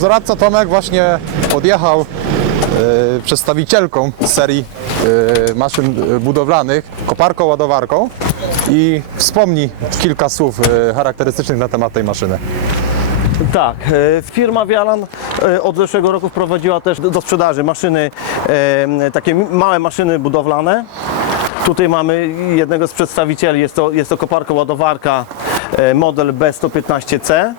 doradca Tomek właśnie podjechał e, przedstawicielką serii e, maszyn budowlanych, koparką, ładowarką i wspomni kilka słów e, charakterystycznych na temat tej maszyny. Tak, firma Wialan od zeszłego roku wprowadziła też do sprzedaży maszyny, takie małe maszyny budowlane. Tutaj mamy jednego z przedstawicieli, jest to, jest to koparka ładowarka model B115C.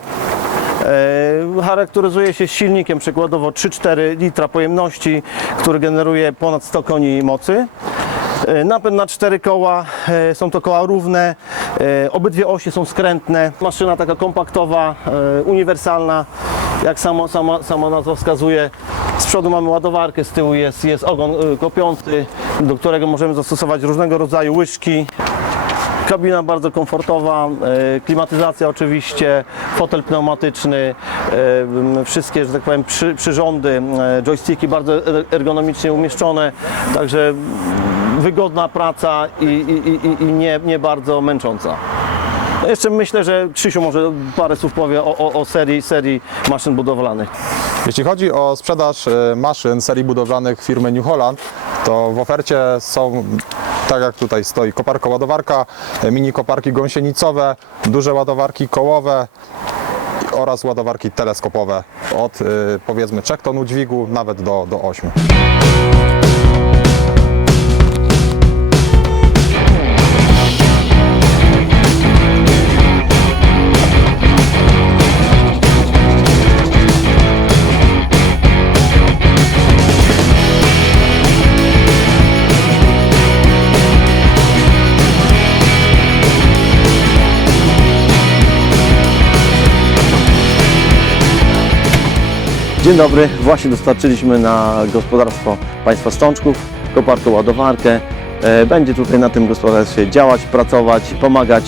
E, Charakteryzuje się silnikiem przykładowo 3-4 litra pojemności, który generuje ponad 100 koni mocy. E, Napęd na cztery koła, e, są to koła równe, obydwie osie są skrętne. Maszyna taka kompaktowa, uniwersalna, jak samo, sama, sama nazwa wskazuje. Z przodu mamy ładowarkę, z tyłu jest, jest ogon kopiący, do którego możemy zastosować różnego rodzaju łyżki. Kabina bardzo komfortowa, e, klimatyzacja oczywiście, fotel pneumatyczny, e, wszystkie, że tak powiem, przy, przyrządy, e, joysticki bardzo er- ergonomicznie umieszczone, także wygodna praca i, i, i, i nie, nie bardzo męcząca. Jeszcze myślę, że Krzysiu może parę słów powie o, o, o serii, serii maszyn budowlanych. Jeśli chodzi o sprzedaż e, maszyn serii budowlanych firmy New Holland, to w ofercie są, tak jak tutaj stoi, koparka ładowarka, e, mini koparki gąsienicowe, duże ładowarki kołowe oraz ładowarki teleskopowe od e, powiedzmy 3 ton udźwigu nawet do, do 8. Dzień dobry, właśnie dostarczyliśmy na gospodarstwo państwa Stączków koparkę ładowarkę. E, Będzie tutaj na tym gospodarstwie działać, pracować, pomagać